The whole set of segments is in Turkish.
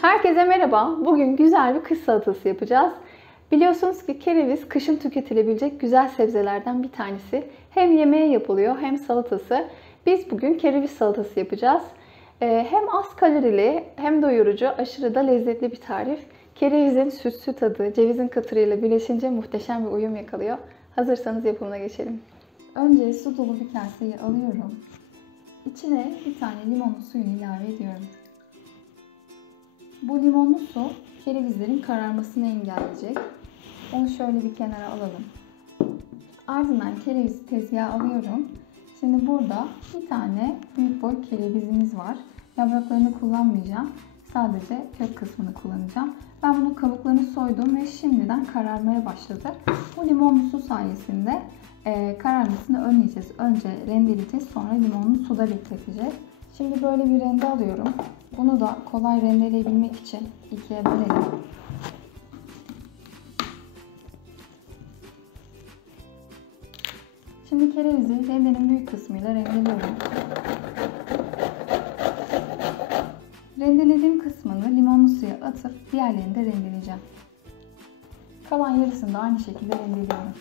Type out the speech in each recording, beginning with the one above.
Herkese merhaba. Bugün güzel bir kış salatası yapacağız. Biliyorsunuz ki kereviz kışın tüketilebilecek güzel sebzelerden bir tanesi. Hem yemeğe yapılıyor hem salatası. Biz bugün kereviz salatası yapacağız. Hem az kalorili hem doyurucu, aşırı da lezzetli bir tarif. Kerevizin sütlü tadı, cevizin katırıyla birleşince muhteşem bir uyum yakalıyor. Hazırsanız yapımına geçelim. Önce su dolu bir kaseyi alıyorum. İçine bir tane limonlu suyunu ilave ediyorum. Bu limonlu su kerevizlerin kararmasını engelleyecek. Onu şöyle bir kenara alalım. Ardından kereviz tezgaha alıyorum. Şimdi burada bir tane büyük boy kerevizimiz var. Yapraklarını kullanmayacağım. Sadece kök kısmını kullanacağım. Ben bunun kabuklarını soydum ve şimdiden kararmaya başladı. Bu limonlu su sayesinde kararmasını önleyeceğiz. Önce rendeleyeceğiz, sonra limonlu suda bekleteceğiz. Şimdi böyle bir rende alıyorum. Bunu da kolay rendeleyebilmek için ikiye bölelim. Şimdi kerevizi rendenin büyük kısmıyla rendeliyorum. Rendelediğim kısmını limonlu suya atıp diğerlerini de rendeleyeceğim. Kalan yarısını da aynı şekilde rendeliyorum.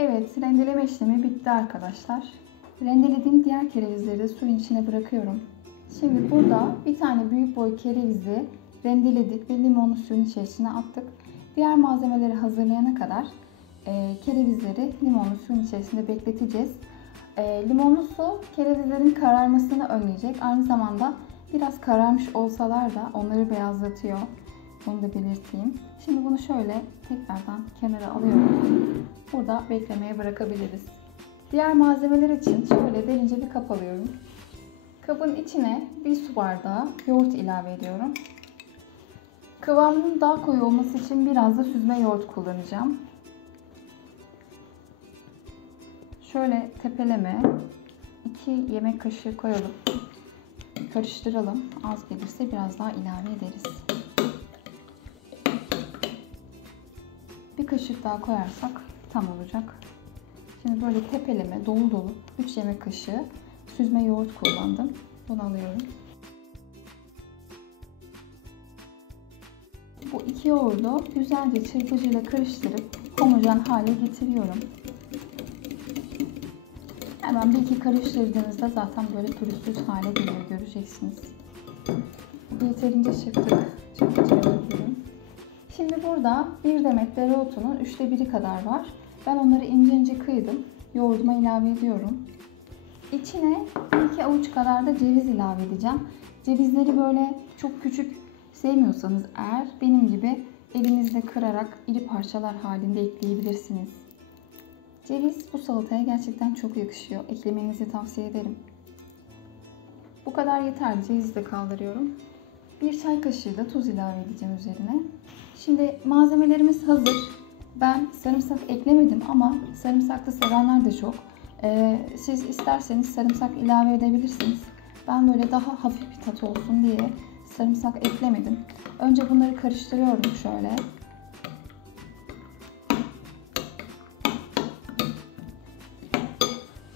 Evet, rendeleme işlemi bitti arkadaşlar. Rendelediğim diğer kerevizleri de suyun içine bırakıyorum. Şimdi burada bir tane büyük boy kerevizi rendeledik ve limonlu suyun içerisine attık. Diğer malzemeleri hazırlayana kadar kerevizleri limonlu suyun içerisinde bekleteceğiz. Limonlu su kerevizlerin kararmasını önleyecek. Aynı zamanda biraz kararmış olsalar da onları beyazlatıyor. Onu da belirteyim. Şimdi bunu şöyle tekrardan kenara alıyorum. Burada beklemeye bırakabiliriz. Diğer malzemeler için şöyle derince bir kap alıyorum. Kabın içine bir su bardağı yoğurt ilave ediyorum. Kıvamının daha koyu olması için biraz da süzme yoğurt kullanacağım. Şöyle tepeleme 2 yemek kaşığı koyalım. Karıştıralım. Az gelirse biraz daha ilave ederiz. Bir kaşık daha koyarsak tam olacak. Şimdi böyle tepeleme dolu dolu 3 yemek kaşığı süzme yoğurt kullandım. Bunu alıyorum. Bu iki yoğurdu güzelce çırpıcıyla karıştırıp homojen hale getiriyorum. Hemen bir iki karıştırdığınızda zaten böyle pürüzsüz hale geliyor, göreceksiniz. Yeterince çırptık. Çırpıcıya bırakıyorum. Şimdi burada bir demet dereotunun 1/3 kadar var. Ben onları ince ince kıydım. Yoğurduma ilave ediyorum. İçine 1-2 avuç kadar da ceviz ilave edeceğim. Cevizleri böyle çok küçük sevmiyorsanız eğer benim gibi elinizle kırarak iri parçalar halinde ekleyebilirsiniz. Ceviz bu salataya gerçekten çok yakışıyor. Eklemenizi tavsiye ederim. Bu kadar yeterli. Cevizi de kaldırıyorum. 1 çay kaşığı da tuz ilave edeceğim üzerine. Şimdi malzemelerimiz hazır. Ben sarımsak eklemedim ama sarımsaklı sevenler de çok. Siz isterseniz sarımsak ilave edebilirsiniz. Ben böyle daha hafif bir tat olsun diye sarımsak eklemedim. Önce bunları karıştırıyorum şöyle.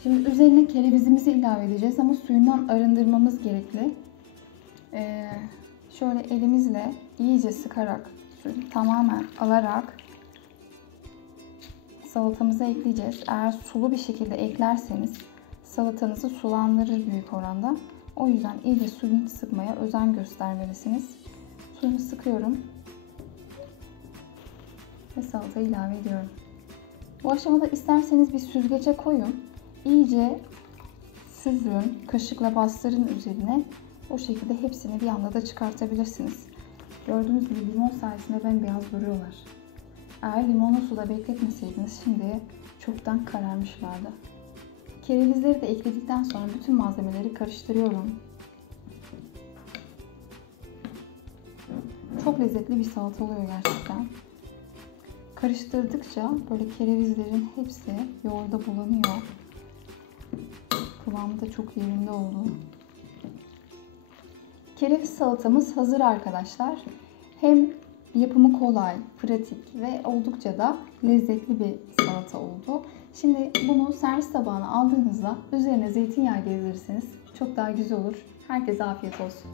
Şimdi üzerine kerevizimizi ilave edeceğiz ama suyundan arındırmamız gerekli. Şöyle elimizle iyice sıkarak, suyu tamamen alarak salatamıza ekleyeceğiz. Eğer sulu bir şekilde eklerseniz salatanızı sulandırır büyük oranda. O yüzden iyice suyunu sıkmaya özen göstermelisiniz. Suyunu sıkıyorum ve salatayı ilave ediyorum. Bu aşamada isterseniz bir süzgece koyun. İyice süzün, kaşıkla bastırın üzerine. O şekilde hepsini bir anda da çıkartabilirsiniz. Gördüğünüz gibi limon sayesinde bembeyaz duruyorlar. Eğer limonlu suda bekletmeseydiniz şimdi çoktan kararmışlardı. Kerevizleri de ekledikten sonra bütün malzemeleri karıştırıyorum. Çok lezzetli bir salata oluyor gerçekten. Karıştırdıkça böyle kerevizlerin hepsi yoğurda bulanıyor. Kıvamı da çok yerinde oldu. Kereviz salatamız hazır arkadaşlar. Hem Yapımı kolay, pratik ve oldukça da lezzetli bir salata oldu. Şimdi bunu servis tabağına aldığınızda üzerine zeytinyağı gezdirirseniz çok daha güzel olur. Herkese afiyet olsun.